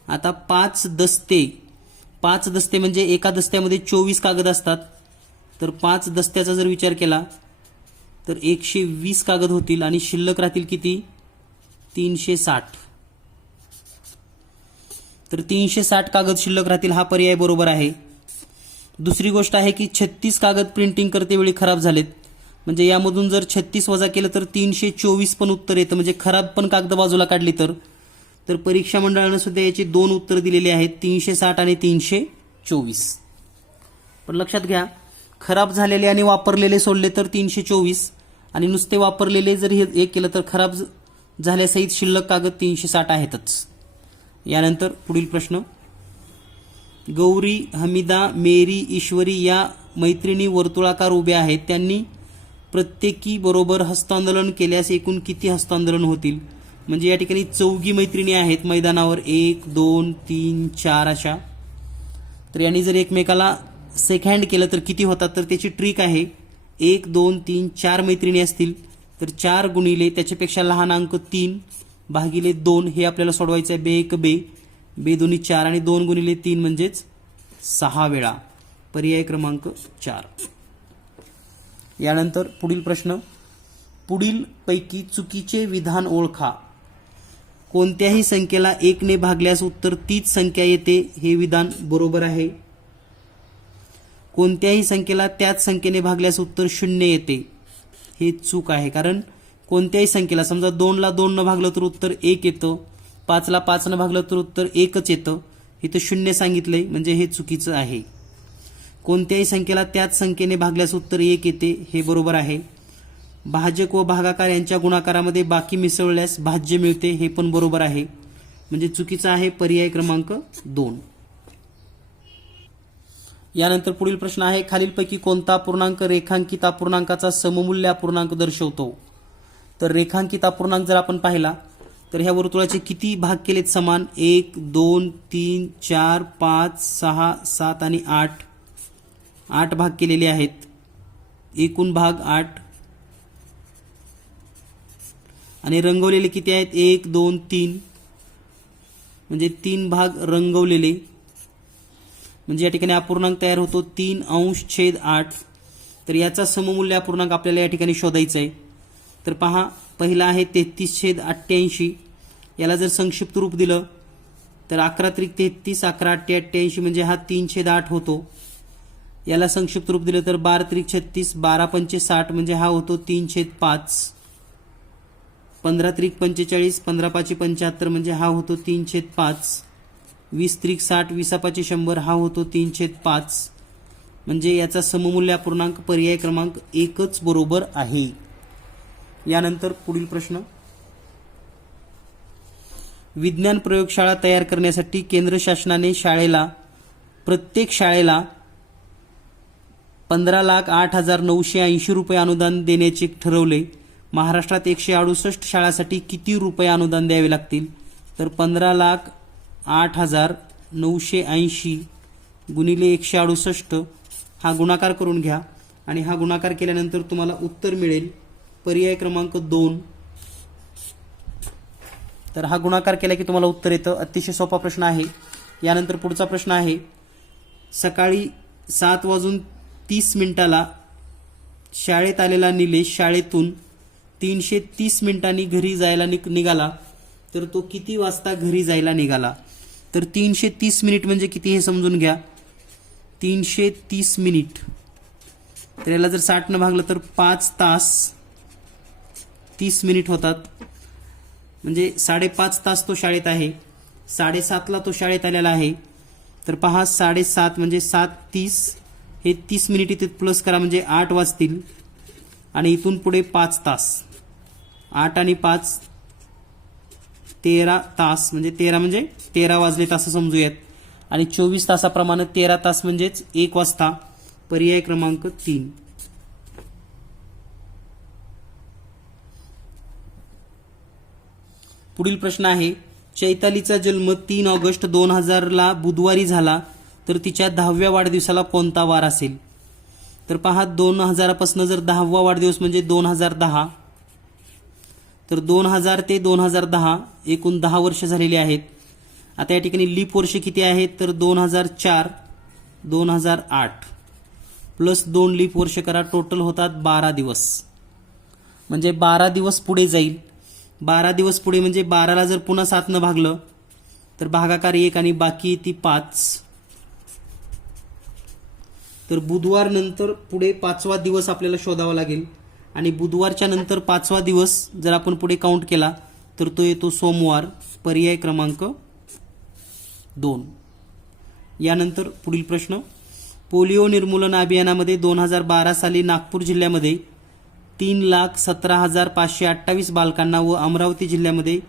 आता 5 दस्ते म्हणजे एका दस्त्यामध्ये 24 कागद असतात. तर 5 दस्त्याचा जर विचार केला तर 120 कागद होतील आणि शिल्लक राहतील किती? 360. तर 360 कागद शिल्लक राहतील, हा पर्याय बरोबर आहे. दुसरी गोष्ट आहे की 36 कागद प्रिंटिंग करतेवेळी खराब झालेत, म्हणजे यामधून जर 36 वजा केलं तर 324 पण उत्तर येतं, म्हणजे खराब पण कागद बाजूला काढली तर परीक्षा मंडळानं सुद्धा याची 2 उत्तर दिलेली आहेत, 360 आणि 324. पण लक्षात घ्या, खराब झालेले आणि वापरलेले सोडले तर 324 आणि नुसते वापरलेले जर हे एक केलं तर खराब झाल्यासहित शिल्लक कागद 360 आहेतच. यानंतर पुढील प्रश्न, गौरी, हमीदा, मेरी, ईश्वरी या मैत्रिणी वर्तुळाकार उभ्या आहेत. त्यांनी प्रत्येकी बरोबर हस्तांदोलन केल्यास एकूण किती हस्तांदोलन होतील? म्हणजे या ठिकाणी 4 मैत्रिणी आहेत मैदानावर, 1 2 3 4 अशा. तर यांनी जर एकमेकाला सेक हँड केलं तर किती होतात? तर त्याची ट्रिक आहे, 1 2 3 4 मैत्रिणी असतील तर 4 गुणिले त्याच्यापेक्षा लहान अंक 3 भागिले 2 हे आपल्याला सोडवायचं आहे. 2 1 2, 2 2 4 आणि 2 गुणिले 3 म्हणजेच 6 वेळा. पर्याय क्रमांक 4. यानंतर पुढील प्रश्न, पुढील पैकी चुकीचे विधान ओळखा. कोणत्याही संख्येला 1 ने भागल्यास उत्तर तीच संख्या येते, हे विधान बरोबर आहे. कोणत्याही संख्येला त्याच संख्येने भागल्यास उत्तर 0 येते, हे चूक आहे. कारण कोणत्याही संख्येला, समजा 2 ला 2 न भागलं तर उत्तर 1 येतं, 5 ला 5 न भागलं तर उत्तर 1च येतं. इथं 0 सांगितलंय म्हणजे हे चुकीचं आहे. कोणत्याही संख्येला त्याच संख्येने भागल्यास उत्तर 1 येते, हे बरोबर आहे. भाजक व भागाकार यांच्या गुणाकारामध्ये बाकी मिसळल्यास भाज्य मिळते, हे पण बरोबर आहे. म्हणजे चुकीचा आहे पर्याय क्रमांक 2. यानंतर पुढील प्रश्न आहे, खालीलपैकी कोणता अपूर्णांक रेखांकित अपूर्णांकाचा सममूल्य अपूर्णांक दर्शवतो? तर रेखांकित अपूर्णांक जर आपण पाहिला तर ह्या वर्तुळाचे किती भाग केलेत समान? 1 2 3 4 5 6 7 आणि 8 भाग केलेले आहेत. एकूण भाग 8 आणि रंगवलेले किती आहेत? 1 2 3 म्हणजे 3 भाग रंगवलेले. म्हणजे या ठिकाणी अपूर्णांक तयार होतो 3/8. तर याचा सममूल्य अपूर्णांक आपल्याला या ठिकाणी शोधायचा आहे. तर पहा, पहिला आहे 33/88. याला जर संक्षिप्त रूप दिलं तर 11×33 11×8 म्हणजे हा 3/8 होतो. याला संक्षिप्त रूप दिलं तर 12×36 12×5 60 म्हणजे हा होतो 3/5. 15×45 15×5 75 म्हणजे हा होतो 3/5. 20×60 20×5 100 हा होतो 3/5. म्हणजे याचा सममूल्य अपूर्णांक पर्याय क्रमांक 1च बरोबर आहे. यानंतर पुढील प्रश्न, विज्ञान प्रयोगशाळा तयार करण्यासाठी केंद्र शासनाने प्रत्येक शाळेला 15,08,980 रुपये अनुदान देण्याचे ठरवले. महाराष्ट्रात 168 शाळांसाठी किती रुपये अनुदान द्यावे लागतील? तर 15,08,980 गुणिले 168 हा गुणाकार करून घ्या आणि हा गुणाकार केल्यानंतर तुम्हाला उत्तर मिळेल पर्याय क्रमांक 2. तर हा गुणाकार केला की तुम्हाला उत्तर येतं. अतिशय सोपा प्रश्न आहे. यानंतर पुढचा प्रश्न आहे, सकाळी 7:30 शाळेत आलेला निलेश शाळेतून 330 मिनिटांनी घरी जायला निघाला, तर तो किती वाजता घरी जायला निघाला? तर 330 मिनिट म्हणजे किती हे समजून घ्या. 330 मिनिट तर याला जर 60 न भागलं तर 5 तास 30 मिनिट होतात. म्हणजे 5.5 तास तो शाळेत आहे. 7:30ला तो शाळेत आलेला आहे. तर पहा, 7:30 म्हणजे 7:30 हे 30 मिनिट इथे प्लस करा म्हणजे 8 वाजतील. आणि इथून पुढे 5 तास, 8 आणि 5 13 तास म्हणजे 13 वाजलेत असं समजूयात. आणि 24 तासाप्रमाणे 13 तास म्हणजेच 1 वाजता. पर्याय क्रमांक 3. पुढील प्रश्न आहे, चैतालीचा जन्म 3 ऑगस्ट 2000 बुधवारी झाला, तर तिच्या 10व्या वाढदिवसाला कोणता वार असेल? तर पहा, 2000 पासून जर 10वा वाढदिवस म्हणजे 2010, तर 2000 ते 2010 एकूण 10 वर्ष झालेली आहेत. आता या ठिकाणी लीप वर्ष किती आहेत? तर 2004 2008 प्लस 2 लीप वर्ष करा, टोटल होतात 12 दिवस. म्हणजे 12 दिवस पुढे जाईल. 12 दिवस पुढे म्हणजे 12ला जर पुन्हा 7 न भागलं तर भागाकार 1 आणि बाकी ती 5. तर बुधवार नंतर पुढे 5वा दिवस आपल्याला शोधावा लागेल. आणि बुधवारच्या नंतर 5वा दिवस जर आपण पुढे काउंट केला तर तो येतो सोमवार. पर्याय क्रमांक 2. यानंतर पुढील प्रश्न, पोलिओ निर्मूलन अभियानामध्ये 2012 साली नागपूर जिल्ह्यामध्ये 3,17,528 बालकांना व अमरावती जिल्ह्यामध्ये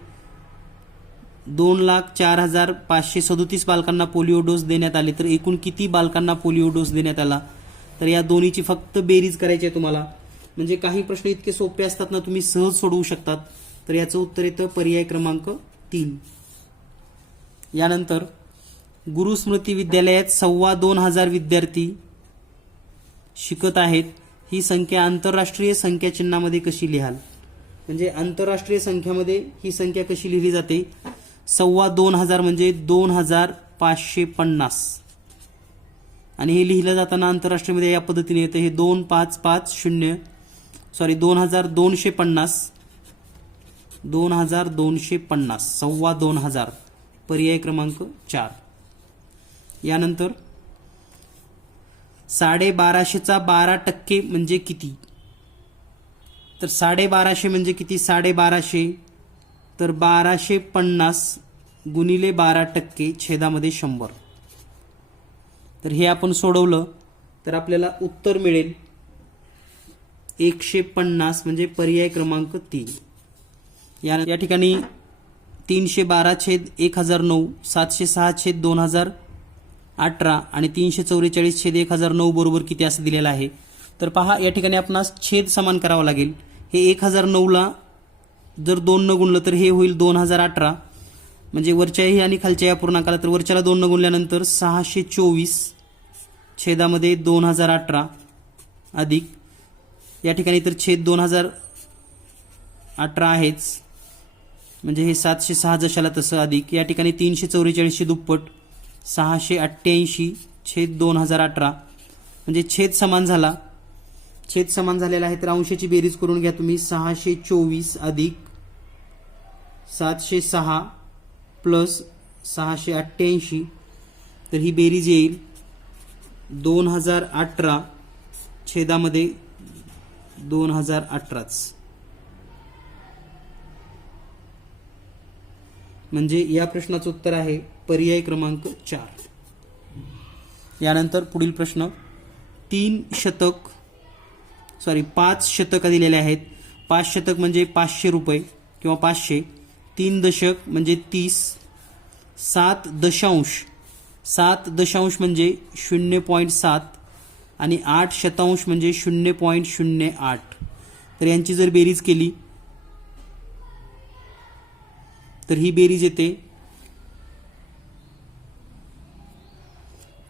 2,04,537 बालकांना पोलिओ डोस देण्यात आले. तर एकूण किती बालकांना पोलिओ डोस देण्यात आला? तर या दोन्हीची फक्त बेरीज करायची आहे तुम्हाला. म्हणजे काही प्रश्न इतके सोपे असतात ना, तुम्ही सहज सोडवू शकतात. तर याचं उत्तर येतं पर्याय क्रमांक 3. यानंतर गुरुस्मृती विद्यालयात 2,25,000 विद्यार्थी शिकत आहेत. ही संख्या आंतरराष्ट्रीय संख्या चिन्हामध्ये कशी लिहाल? म्हणजे आंतरराष्ट्रीय संख्यामध्ये ही संख्या कशी लिहिली जाते? 2,25,000 म्हणजे 2,550. आणि हे लिहिलं जाताना आंतरराष्ट्रीयमध्ये या पद्धतीने येतं. हे 2,550 2,250 2,250 पर्याय क्रमांक 4. यानंतर 1250चा 12% म्हणजे किती? तर 1250 म्हणजे किती? 1250 तर 1250 गुणिले 12% छेदामध्ये 100. तर हे आपण सोडवलं तर आपल्याला उत्तर मिळेल 150 म्हणजे पर्याय क्रमांक 3. या ठिकाणी 312/1009, 706/2018 आणि 344/1009 बरोबर किती असं दिलेलं आहे. तर पहा या ठिकाणी आपणास छेद समान करावा लागेल. हे 1009ला जर 2 न गुणलं तर हे होईल 2018, म्हणजे वरच्याही आणि खालच्या या पूर्णांकाला, तर वरच्याला 2 न गुणल्यानंतर 624 छेदामध्ये 2018 अधिक या ठिकाणी तर छेद 2018 आहेच, म्हणजे हे 706 जशाला तसं अधिक या ठिकाणी 344 दुप्पट 688/2018 म्हणजे छेद समान झाला. छेद समान झालेला आहे तर अंशाची बेरीज करून घ्या तुम्ही. 624 अधिक 706 प्लस 688, तर ही बेरीज येईल 2018 छेदामध्ये 2018च, म्हणजे या प्रश्नाचं उत्तर आहे पर्याय क्रमांक 4. यानंतर पुढील प्रश्न 5 शतक दिलेले आहेत. 5 शतक म्हणजे 500 रुपये किंवा 500. 3 दशक म्हणजे 30. 7 दशांश म्हणजे 0.7 आणि 8 शतांश म्हणजे 0.08. तर यांची जर बेरीज केली तर ही बेरीज येते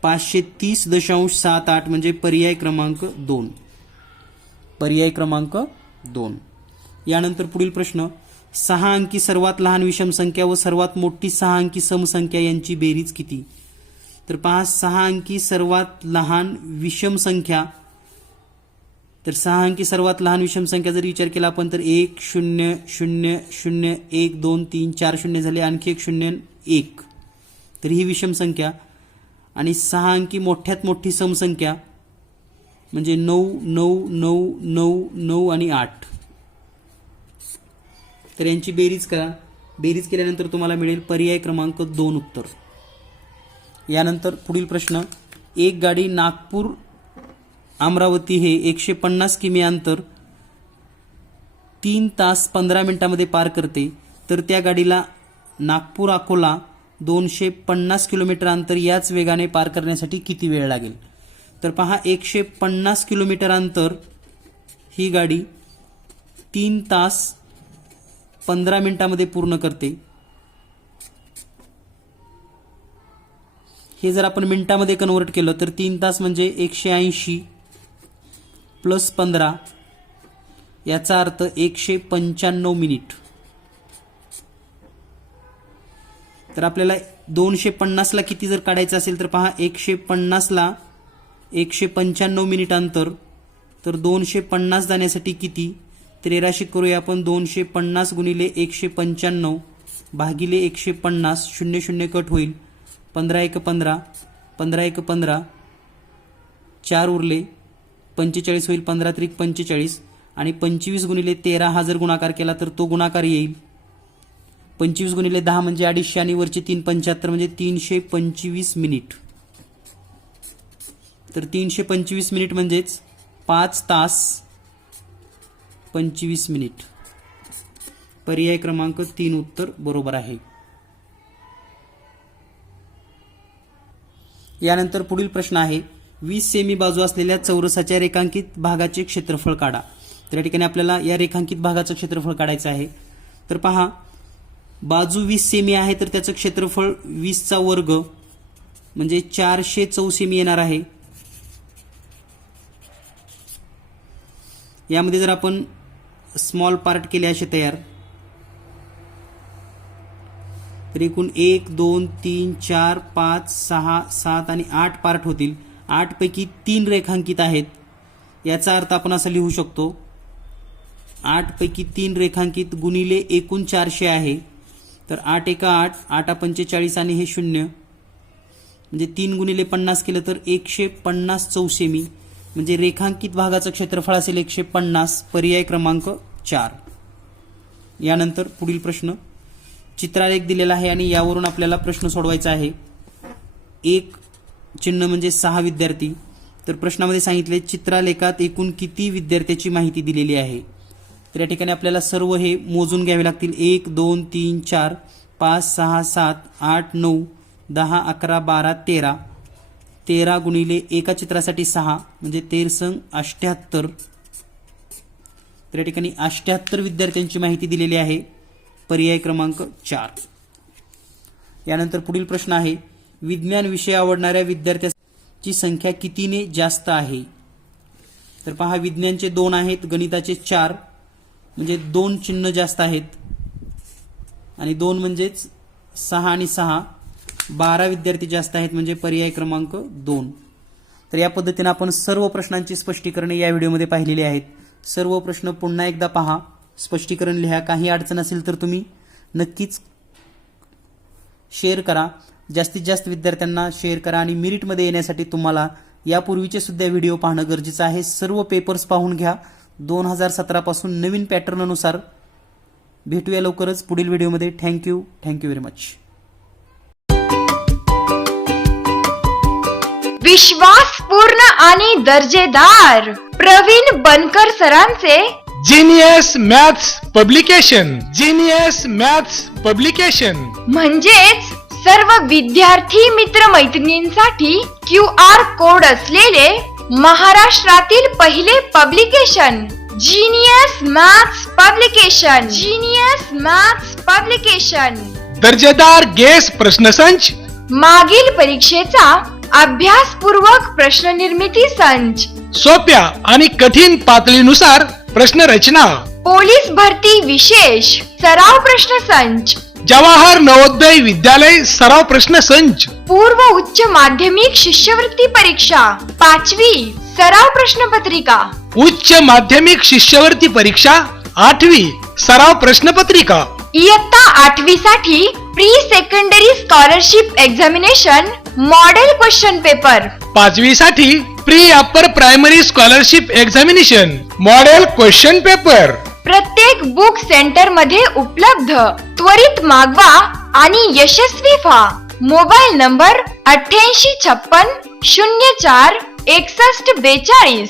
530.78 म्हणजे पर्याय क्रमांक 2. पर्याय क्रमांक 2. यानंतर पुढील प्रश्न 6 अंकी सर्वात लहान विषम संख्या व सर्वात मोठी 6 अंकी समसंख्या यांची बेरीज किती. तर पहा 6 अंकी सर्वात लहान विषम संख्या, तर 6 अंकी सर्वात लहान विषम संख्या जर विचार केला आपण तर 1 0 0 0 1 2 3 4 0 झाले, आणखी एक 0 1, तर ही विषम संख्या. आणि 6 अंकी मोठ्यात मोठी समसंख्या म्हणजे 9 9 9 9 9 आणि 8, तर यांची बेरीज करा. बेरीज केल्यानंतर तुम्हाला मिळेल पर्याय क्रमांक 2 उत्तर. यानंतर पुढील प्रश्न, एक गाडी नागपूर अमरावती हे 150 किमी अंतर 3 तास 15 मिनिटांमध्ये पार करते, तर त्या गाडीला नागपूर अकोला 250 किलोमीटर अंतर याच वेगाने पार करण्यासाठी किती वेळ लागेल. तर पहा 150 किलोमीटर अंतर ही गाडी 3 तास 15 मिनिटांमध्ये पूर्ण करते. हे जर आपण मिनिटांमध्ये कन्वर्ट केलं तर 3 तास म्हणजे 180 प्लस 15 याचा अर्थ 195 मिनिट. तर आपल्याला 250ला किती जर काढायचं असेल तर पहा 150ला 195 मिनिट अंतर, तर 250 जाण्यासाठी किती, तर येराशी करूया आपण. 250 गुणिले 195 भागिले 150, 0 0 कट होईल, 15 1 15, 15 1 15, 4 उरले, 45 होईल, 15 त्रिक 45 आणि 25 गुणिले 13 हा जर गुणाकार केला तर तो गुणाकार येईल. 25 गुणिले 10 म्हणजे 250 आणि वरचे 3 75 म्हणजे 325 मिनिट. तर 325 मिनिट म्हणजेच 5 तास 25 मिनिट. पर्याय क्रमांक 3 उत्तर बरोबर आहे. यानंतर पुढील प्रश्न आहे 20 सेमी बाजू असलेल्या चौरसाच्या रेखांकित भागाचे क्षेत्रफळ काढा. तर या ठिकाणी आपल्याला या रेखांकित भागाचं क्षेत्रफळ काढायचं आहे. तर पहा बाजू 20 सेमी आहे तर त्याचं क्षेत्रफळ 20चा वर्ग म्हणजे 400 चौसेमी येणार आहे. यामध्ये जर आपण स्मॉल पार्ट केले असे तयार तर एकूण 1 2 3 4 5 6 7 आणि 8 पार्ट होतील. 8 पैकी 3 रेखांकित आहेत. याचा अर्थ आपण असं लिहू शकतो 8 पैकी 3 रेखांकित गुणिले एकूण 400 आहे. तर 8 1 8, 8 45 आणि हे 0 म्हणजे 3 गुणिले 50 केलं तर 150 चौसेमी म्हणजे रेखांकित भागाचं क्षेत्रफळ असेल 150. पर्याय क्रमांक 4. यानंतर पुढील प्रश्न चित्रालेख दिलेला आहे आणि यावरून आपल्याला प्रश्न सोडवायचा आहे. 1 चिन्ह म्हणजे 6 विद्यार्थी, तर प्रश्नामध्ये सांगितले चित्रालेखात एकूण किती विद्यार्थ्याची माहिती दिलेली आहे. तर या ठिकाणी आपल्याला सर्व हे मोजून घ्यावे लागतील. 1 2 3 4 5 6 7 8 9 10 11 12 13. 13 गुणिले एका चित्रासाठी 6 म्हणजे 13 78. तर या ठिकाणी 78 विद्यार्थ्यांची माहिती दिलेली आहे. पर्याय क्रमांक 4. यानंतर पुढील प्रश्न आहे विज्ञान विषय आवडणाऱ्या विद्यार्थ्यांची संख्या कितीने जास्त आहे. तर पहा विज्ञानचे 2 आहेत, गणिताचे 4 म्हणजे 2 चिन्ह जास्त आहेत आणि 2 म्हणजेच 6 आणि 6 12 विद्यार्थी जास्त आहेत म्हणजे पर्याय क्रमांक 2. तर या पद्धतीने आपण सर्व प्रश्नांची स्पष्टीकरणे या व्हिडिओमध्ये पाहिलेली आहेत. सर्व प्रश्न पुन्हा एकदा पहा, स्पष्टीकरण लिहा. काही अडचण असेल तर तुम्ही नक्कीच शेअर करा, जास्तीत जास्त विद्यार्थ्यांना शेअर करा आणि मेरिटमध्ये येण्यासाठी तुम्हाला यापूर्वीचे सुद्धा व्हिडिओ पाहणं गरजेचं आहे. सर्व पेपर्स पाहून घ्या 2017 पासून नवीन पॅटर्ननुसार. भेटूया लवकरच पुढील व्हिडिओमध्ये. Thank you very much. विश्वासपूर्ण आणि दर्जेदार प्रवीण बनकर सरांचे genius maths publication. Genius maths publication म्हणजेच सर्व विद्यार्थी मित्र मैत्रिणींसाठी QR कोड असलेले महाराष्ट्रातील पहिले publication genius maths publication. Genius maths publication. दर्जेदार गेस प्रश्नसंच, मागील परीक्षेचा अभ्यासपूर्वक प्रश्न निर्मिती संच, सोप्या आणि कठीण पातळीनुसार प्रश्न रचना, पोलीस भरती विशेष सराव प्रश्न संच, जवाहर नवोदय विद्यालय सराव प्रश्न संच, पूर्व उच्च माध्यमिक शिष्यवृत्ती परीक्षा 5वी सराव प्रश्नपत्रिका, उच्च माध्यमिक शिष्यवृत्ती परीक्षा 8वी सराव प्रश्नपत्रिका, इयत्ता 8वी साठी pre secondary scholarship examination model question paper, 5वी साठी pre upper primary scholarship examination model question paper. प्रत्येक बुक सेंटर मध्ये उपलब्ध. त्वरित मागवा आणि यशस्वी व्हा. Mobile number 8856 04 61 42.